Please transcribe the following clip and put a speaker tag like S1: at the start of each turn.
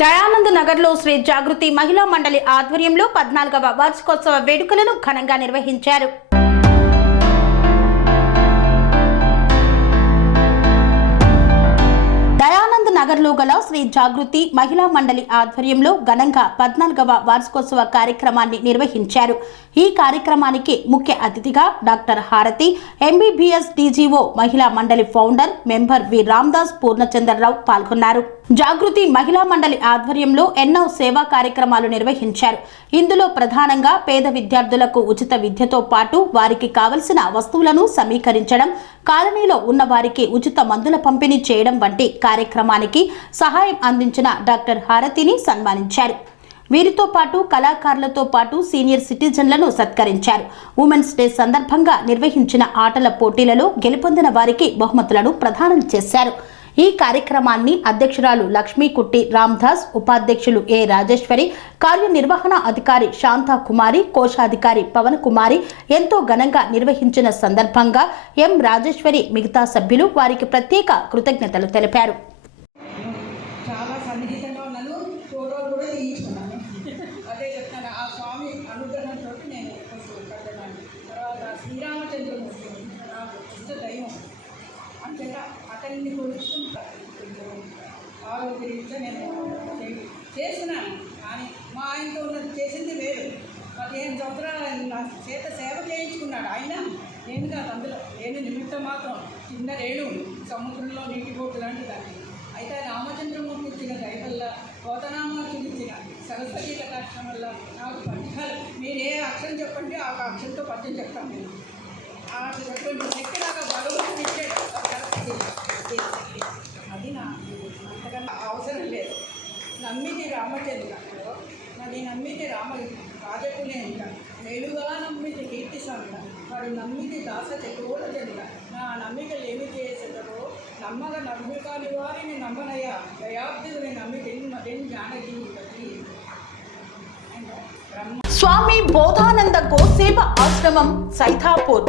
S1: దయానంద్ నగర్లో శ్రీ జాగృతి మహిళా మండలి ఆధ్వర్యంలో పద్నాలుగవ వార్షికోత్సవ వేడుకలను ఘనంగా నిర్వహించారు. గల శ్రీ జాగృతి మహిళా మండలి ఆధ్వర్యంలో ఘనంగా పద్నాలుగవ వార్షికోత్సవ కార్యక్రమాన్ని నిర్వహించారు. ఈ కార్యక్రమానికి ముఖ్య అతిథిగా డాక్టర్ హారతి ఎంబీబీఎస్ డీజీఓ మహిళా మండలి founder member V Ramdas Purnachandrarao పాల్గొన్నారు. జాగృతి మహిళా మండలి ఆధ్వర్యంలో ఎన్నో సేవా కార్యక్రమాలు నిర్వహించారు. ఇందులో ప్రధానంగా పేద విద్యార్థులకు ఉచిత విద్యతో పాటు వారికి కావలసిన వస్తువులను సమీకరించడం కాలనీలో ఉన్న వారికి ఉచిత మందుల పంపిణీ చేయడం వంటి కార్యక్రమానికి సహాయం అందించిన డాక్టర్ హారతిని సన్మానించారు. వీరితో పాటు కళాకారులతో పాటు సీనియర్ సిటిజన్లను సత్కరించారు. ఉమెన్స్ డే సందర్భంగా నిర్వహించిన ఆటల పోటీలలో గెలుపొందిన వారికి బహుమతులను ప్రదానం చేశారు. ఈ కార్యక్రమాన్ని అధ్యక్షురాలు లక్ష్మీ కుట్టి రామ్దాస్ ఉపాధ్యక్షులు ఏ రాజేశ్వరి కార్యనిర్వహణ అధికారి శాంతా కుమారి కోశాధికారి పవన్ కుమారి ఎంతో ఘనంగా నిర్వహించిన సందర్భంగా ఎం రాజేశ్వరి మిగతా సభ్యులు వారికి ప్రత్యేక కృతజ్ఞతలు తెలిపారు.
S2: శ్రీరామచంద్రమూర్తి నాకు ఇష్ట దైవం. అంతేగా అక్కడిని కొలుచుకుంటా కొంచెం నేను చే- కానీ మా ఆయనతో ఉన్నది చేసింది వేరు. పదిహేను సంవత్సరాలు ఆయన నా చేత సేవ చేయించుకున్నాడు. ఆయన నేను కాదు అందులో. నేను నిమిత్తం మాత్రం చిన్న రేణు సముద్రంలో నీటి బోటు లాంటి దాన్ని. అయితే రామచంద్రమూర్తి ఇచ్చిన దయ వల్ల గోతనామార్చులు ఇచ్చిన సరస్వతి కటాక్షం వల్ల నాకు పద్యాలు మీరు ఏ అక్షరం చెప్పండి ఆ అక్షరంతో పద్యం చెప్తాను నేను. ఆ చెప్పండి. నాకు భగవంతుడు ఇచ్చాడు. ఆ సరస్వతి. నమ్మితి రామచంద్ర మరి నమ్మితి రామ రాజకునే అంట. మేలుగా నమ్మితి కీర్తి సంత. వాడు నమ్మితి దాస చెట్టుకోడ నా నమ్మికలు ఏమి చేసేటో నమ్మక నమ్మికాని వారిని నమ్మనయ్యా. దయాబ్దుని నమ్మితి మదేం జానకి గతి.
S1: స్వామి బోధానంద గోసేవ ఆశ్రమం సైథాపూర్